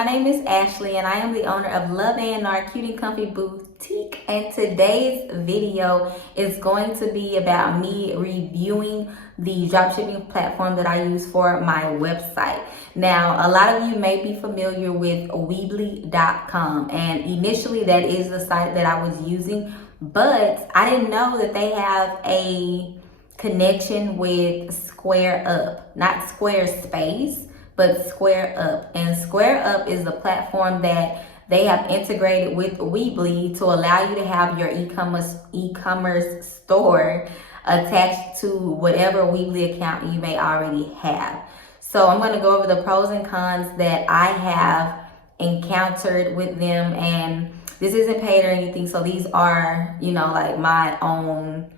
my name is Ashley and I am the owner of LuvAandR Cute and Comfy Boutique, and today's video is going to be about me reviewing the dropshipping platform that I use for my website. Now, a lot of you may be familiar with Weebly.com, and initially that is the site that I was using, but I didn't know that they have a connection with SquareUp, not Squarespace, but SquareUp. And SquareUp is the platform that they have integrated with Weebly to allow you to have your e-commerce store attached to whatever Weebly account you may already have. So I'm going to go over the pros and cons that I have encountered with them, and this isn't paid or anything, so these are, like my own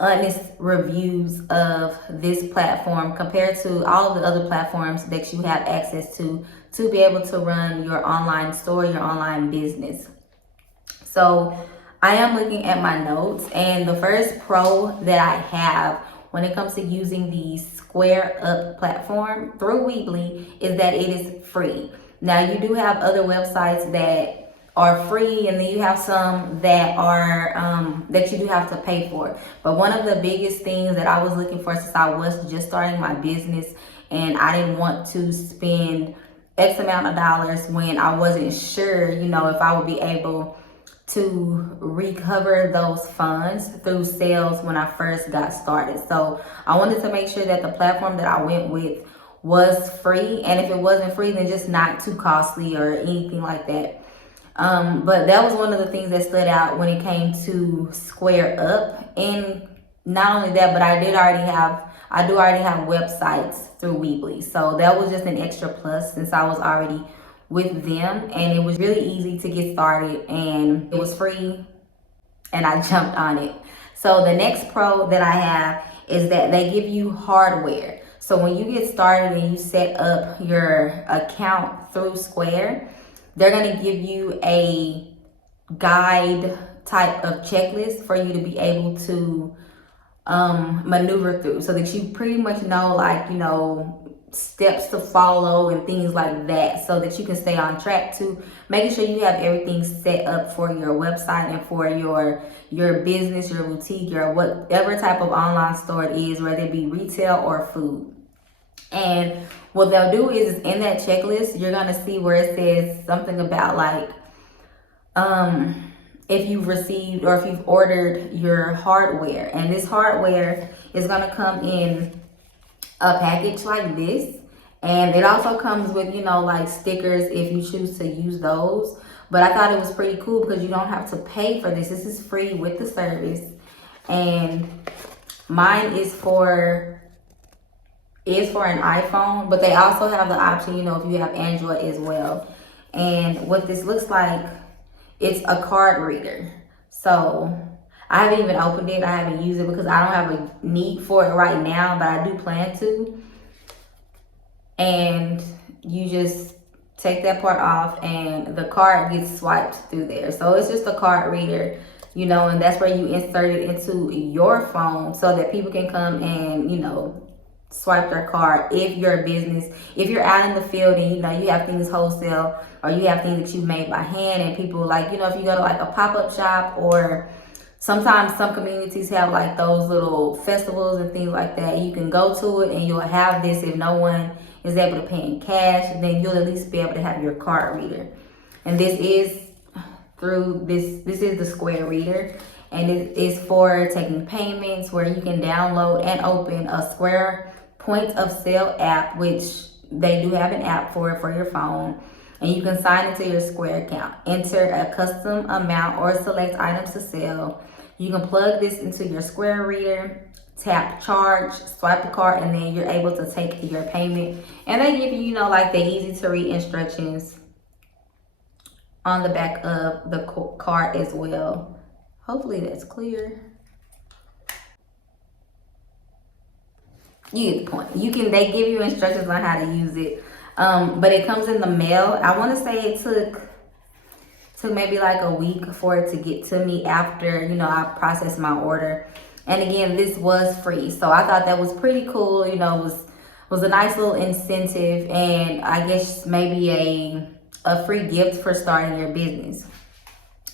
honest reviews of this platform compared to all of the other platforms that you have access to be able to run your online store, your online business. So I am looking at my notes, and the first pro that I have when it comes to using the SquareUp platform through Weebly is that it is free. Now, you do have other websites that are free, and then you have some that are that you do have to pay for. But one of the biggest things that I was looking for, since I was just starting my business and I didn't want to spend X amount of dollars when I wasn't sure, if I would be able to recover those funds through sales when I first got started. So I wanted to make sure that the platform that I went with was free, and if it wasn't free, then just not too costly or anything like that. But that was one of the things that stood out when it came to SquareUp. And not only that, but I do already have websites through Weebly. So that was just an extra plus since I was already with them, and it was really easy to get started and it was free, and I jumped on it. So the next pro that I have is that they give you hardware. So when you get started and you set up your account through Square, they're going to give you a guide type of checklist for you to be able to maneuver through, so that you pretty much know, steps to follow and things like that, so that you can stay on track to making sure you have everything set up for your website and for your business, your boutique, your whatever type of online store it is, whether it be retail or food. And what they'll do is in that checklist, you're going to see where it says something about if you've received or if you've ordered your hardware. And this hardware is going to come in a package like this. And it also comes with, stickers if you choose to use those. But I thought it was pretty cool because you don't have to pay for this. This is free with the service. And mine is for an iPhone, but they also have the option, if you have Android as well. And what this looks like, it's a card reader. So I haven't even opened it. I haven't used it because I don't have a need for it right now, but I do plan to. And you just take that part off and the card gets swiped through there. So it's just a card reader, and that's where you insert it into your phone so that people can come and, swipe their card. If you're out in the field and you have things wholesale, or you have things that you made by hand, and people if you go to a pop-up shop, or sometimes some communities have those little festivals and things like that, you can go to it and you'll have this. If no one is able to pay in cash, then you'll at least be able to have your card reader. And this is the Square reader, and it is for taking payments, where you can download and open a Square point of sale app, which they do have an app for your phone, and you can sign into your Square account, enter a custom amount or select items to sell. You can plug this into your Square reader, tap charge, swipe the card, and then you're able to take your payment. And they give you, the easy to read instructions on the back of the card as well. Hopefully that's clear. You get the point. They give you instructions on how to use it. But it comes in the mail. I want to say it took maybe a week for it to get to me after, I processed my order. And again, this was free. So I thought that was pretty cool. It was was a nice little incentive, and I guess maybe a free gift for starting your business.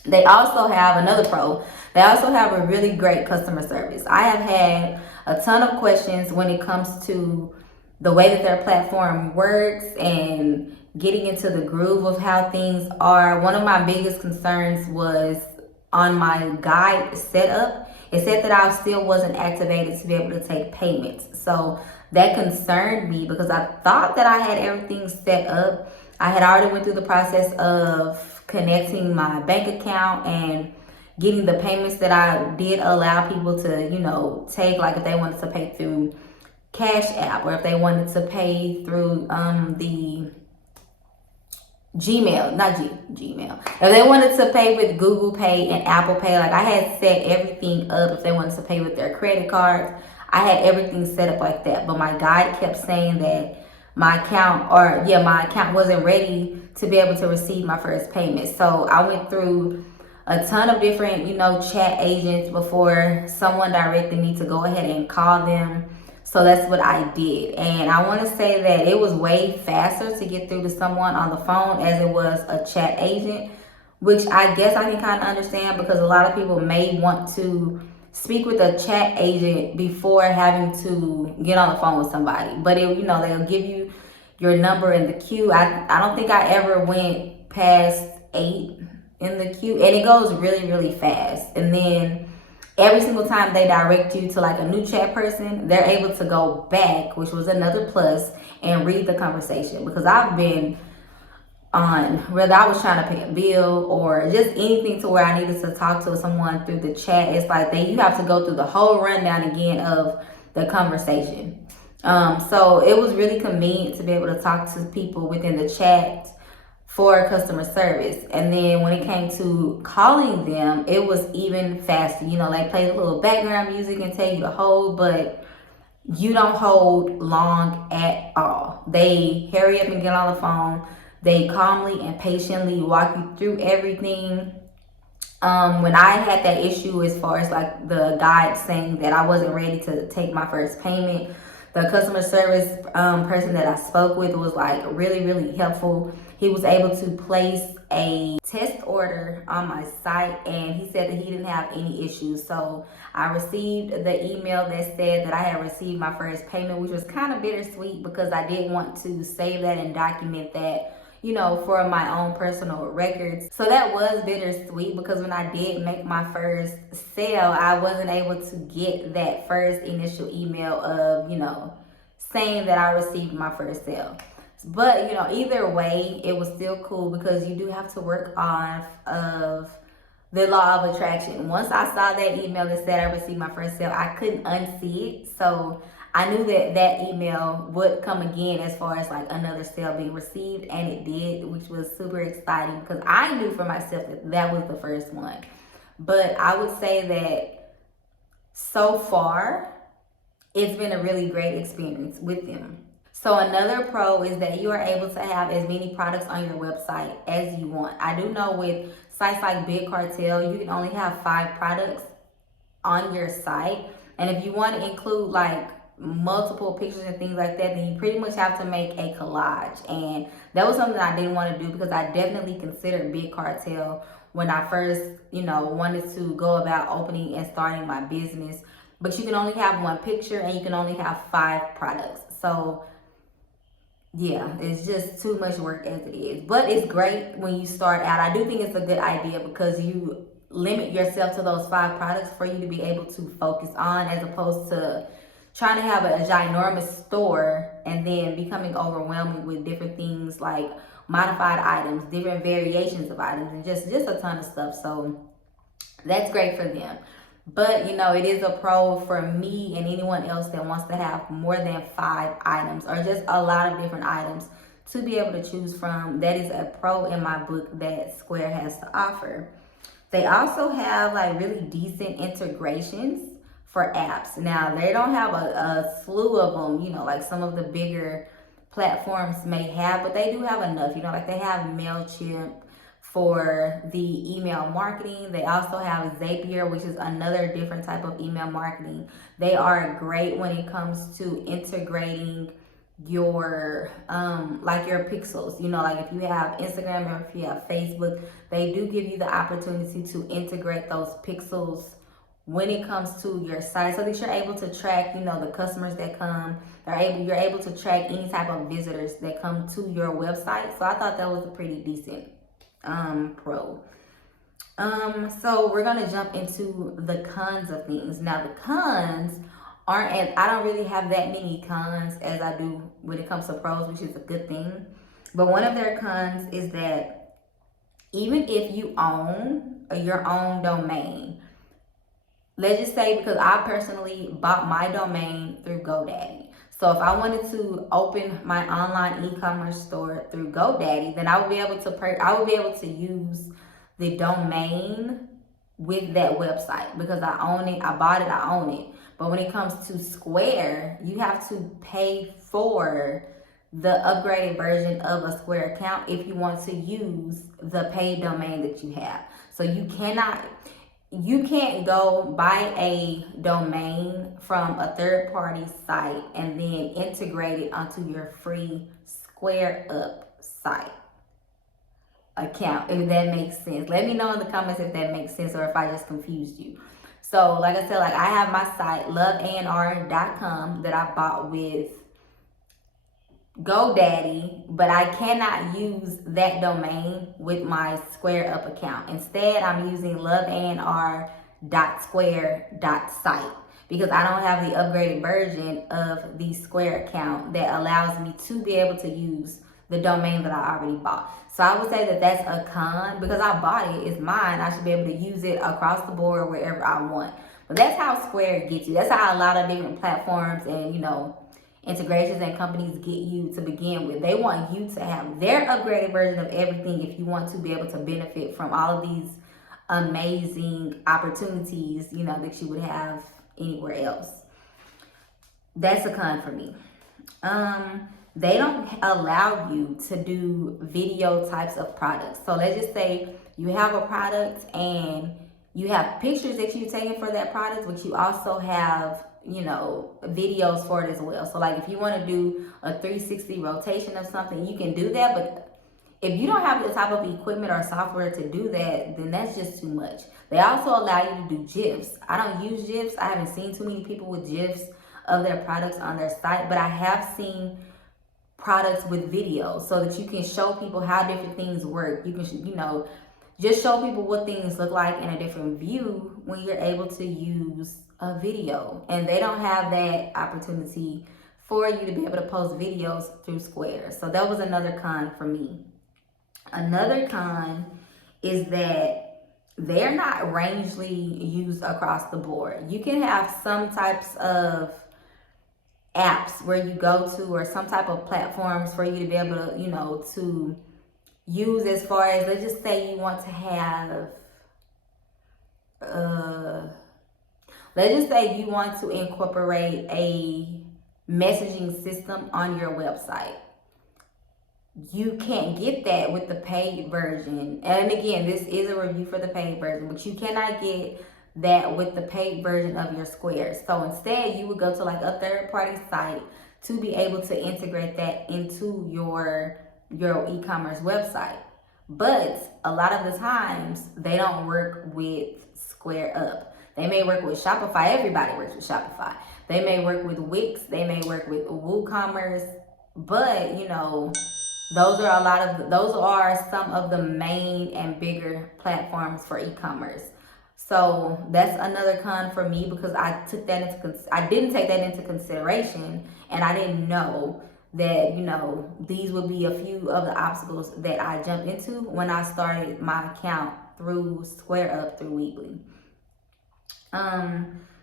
They also have another pro. They also have a really great customer service. I have had a ton of questions when it comes to the way that their platform works and getting into the groove of how things are. One of my biggest concerns was on my guide setup. It said that I still wasn't activated to be able to take payments. So that concerned me because I thought that I had everything set up. I had already went through the process of connecting my bank account and getting the payments that I did allow people to, take, like if they wanted to pay through Cash App or if they wanted to pay through the Gmail, not Gmail. If they wanted to pay with Google Pay and Apple Pay, like I had set everything up. If they wanted to pay with their credit cards, I had everything set up like that. But my guide kept saying that my account wasn't ready to be able to receive my first payment. So I went through a ton of different, chat agents before someone directed me to go ahead and call them. So that's what I did. And I want to say that it was way faster to get through to someone on the phone as it was a chat agent, which I guess I can kind of understand because a lot of people may want to speak with a chat agent before having to get on the phone with somebody. But they'll give you your number in the queue. I don't think I ever went past 8 in the queue, and it goes really, really fast. And then every single time they direct you to like a new chat person, they're able to go back, which was another plus, and read the conversation. Because I've been on, whether I was trying to pay a bill or just anything to where I needed to talk to someone through the chat, it's like you have to go through the whole rundown again of the conversation. So it was really convenient to be able to talk to people within the chat for customer service. And then when it came to calling them, it was even faster. They play a little background music and tell you to hold, but you don't hold long at all. They hurry up and get on the phone. They calmly and patiently walk you through everything. When I had that issue as far as like the guide saying that I wasn't ready to take my first payment, the customer service person that I spoke with was like really, really helpful. He was able to place a test order on my site, and he said that he didn't have any issues. So I received the email that said that I had received my first payment, which was kind of bittersweet because I did want to save that and document that, for my own personal records. So that was bittersweet because when I did make my first sale, I wasn't able to get that first initial email of, saying that I received my first sale. But, either way, it was still cool because you do have to work off of the law of attraction. Once I saw that email that said I received my first sale, I couldn't unsee it. So I knew that that email would come again as far as like another sale being received, and it did, which was super exciting because I knew for myself that that was the first one. But I would say that so far, it's been a really great experience with them. So another pro is that you are able to have as many products on your website as you want. I do know with sites like Big Cartel, you can only have 5 products on your site. And if you want to include like multiple pictures and things like that, then you pretty much have to make a collage. And that was something I didn't want to do because I definitely considered Big Cartel when I first, wanted to go about opening and starting my business. But you can only have 1 picture and you can only have 5 products. So yeah, it's just too much work as it is. But it's great when you start out. I do think it's a good idea because you limit yourself to those 5 products for you to be able to focus on, as opposed to trying to have a ginormous store and then becoming overwhelming with different things like modified items, different variations of items, and just a ton of stuff. So that's great for them. But it is a pro for me and anyone else that wants to have more than 5 items or just a lot of different items to be able to choose from. That is a pro in my book that Square has to offer. They also have like really decent integrations for apps. Now, they don't have a slew of them, like some of the bigger platforms may have, but they do have enough. Like they have MailChimp for the email marketing. They also have Zapier, which is another different type of email marketing. They are great when it comes to integrating your like your pixels. You know, like if you have Instagram or if you have Facebook, they do give you the opportunity to integrate those pixels when it comes to your site, so that you're able to track, you know, the customers that come. You're able to track any type of visitors that come to your website. So I thought that was a pretty decent pro. So we're gonna jump into the cons of things. Now the cons aren't, and I don't really have that many cons as I do when it comes to pros, which is a good thing. But one of their cons is that even if you own your own domain, let's just say, because I personally bought my domain through GoDaddy. So if I wanted to open my online e-commerce store through GoDaddy, then I would be able to use the domain with that website because I own it. I bought it. I own it. But when it comes to Square, you have to pay for the upgraded version of a Square account if you want to use the paid domain that you have. So you can't go buy a domain from a third-party site and then integrate it onto your free SquareUp site account, if that makes sense. Let me know in the comments if that makes sense or if I just confused you. So like I said, like I have my site LuvAandR.com that I bought with GoDaddy, but I cannot use that domain with my SquareUp account. Instead, I'm using LuvAandR.square.site because I don't have the upgraded version of the Square account that allows me to be able to use the domain that I already bought. So I would say that that's a con because I bought it, it's mine. I should be able to use it across the board wherever I want. But that's how Square gets you. That's how a lot of different platforms and, you know, integrations and companies get you to begin with. They want you to have their upgraded version of everything if you want to be able to benefit from all of these amazing opportunities, you know, that you would have anywhere else. That's a con for me. They don't allow you to do video types of products. So let's just say you have a product and you have pictures that you've taken for that product, but you also have, you know, videos for it as well. So like if you want to do a 360 rotation of something, you can do that. But if you don't have the type of equipment or software to do that, then that's just too much. They also allow you to do GIFs. I don't use GIFs. I haven't seen too many people with GIFs of their products on their site, but I have seen products with videos so that you can show people how different things work. You can, you know, just show people what things look like in a different view when you're able to use a video. And they don't have that opportunity for you to be able to post videos through Square. So that was another con for me. Another con is that they're not rangely used across the board. You can have some types of apps where you go to or some type of platforms for you to be able to, you know, to use as far as, let's just say you want to have, let's just say you want to incorporate a messaging system on your website. You can't get that with the paid version. And again, this is a review for the paid version, but you cannot get that with the paid version of your Square. So instead, you would go to like a third-party site to be able to integrate that into your e-commerce website. But a lot of the times, they don't work with SquareUp. They may work with Shopify. Everybody works with Shopify. They may work with Wix. They may work with WooCommerce. But, you know, those are some of the main and bigger platforms for e-commerce. So that's another con for me because I didn't take that into consideration, and I didn't know that, you know, these would be a few of the obstacles that I jumped into when I started my account through SquareUp through Weebly.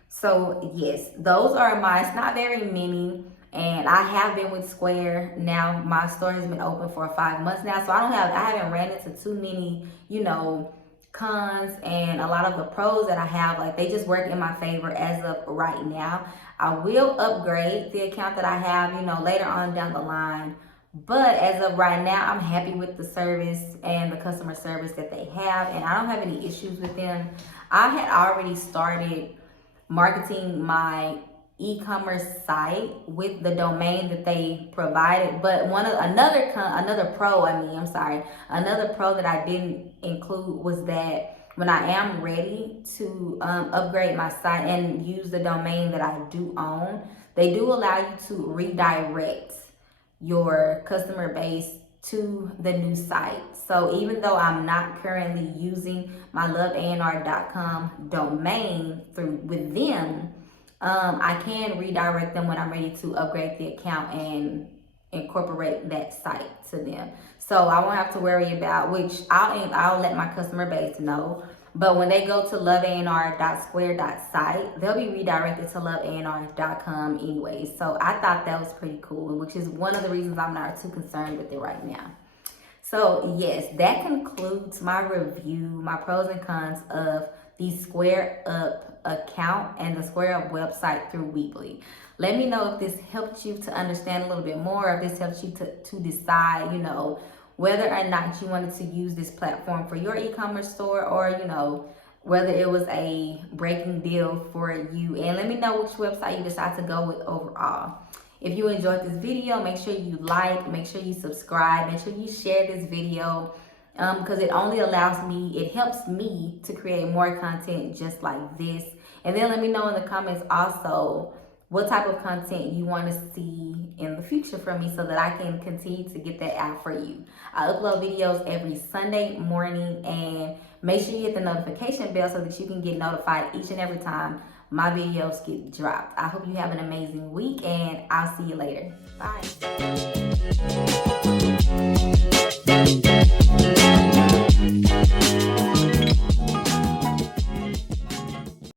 So yes, those are it's not very many. And I have been with Square now. My store has been open for 5 months now. So I haven't ran into too many, you know, cons, and a lot of the pros that I have, like, they just work in my favor as of right now. I will upgrade the account that I have, you know, later on down the line. But as of right now, I'm happy with the service and the customer service that they have. And I don't have any issues with them. I had already started marketing my e-commerce site with the domain that they provided. But another pro that I didn't include was that when I am ready to upgrade my site and use the domain that I do own, they do allow you to redirect your customer base to the new site. So even though I'm not currently using my LuvAandR.com domain with them, I can redirect them when I'm ready to upgrade the account and incorporate that site to them. So I won't have to worry about, which I'll let my customer base know. But when they go to LuvAandR.square.site, they'll be redirected to LuvAandR.com anyway. So I thought that was pretty cool, which is one of the reasons I'm not too concerned with it right now. So yes, that concludes my review, my pros and cons of the SquareUp account and the SquareUp website through Weebly. Let me know if this helped you to understand a little bit more, if this helps you to decide, whether or not you wanted to use this platform for your e-commerce store, or, whether it was a breaking deal for you. And let me know which website you decide to go with overall. If you enjoyed this video, make sure you like, make sure you subscribe, make sure you share this video, because it helps me to create more content just like this. And then let me know in the comments also what type of content you want to see in the future from me, so that I can continue to get that out for you. I upload videos every Sunday morning, and make sure you hit the notification bell so that you can get notified each and every time my videos get dropped. I hope you have an amazing week, and I'll see you later. Bye.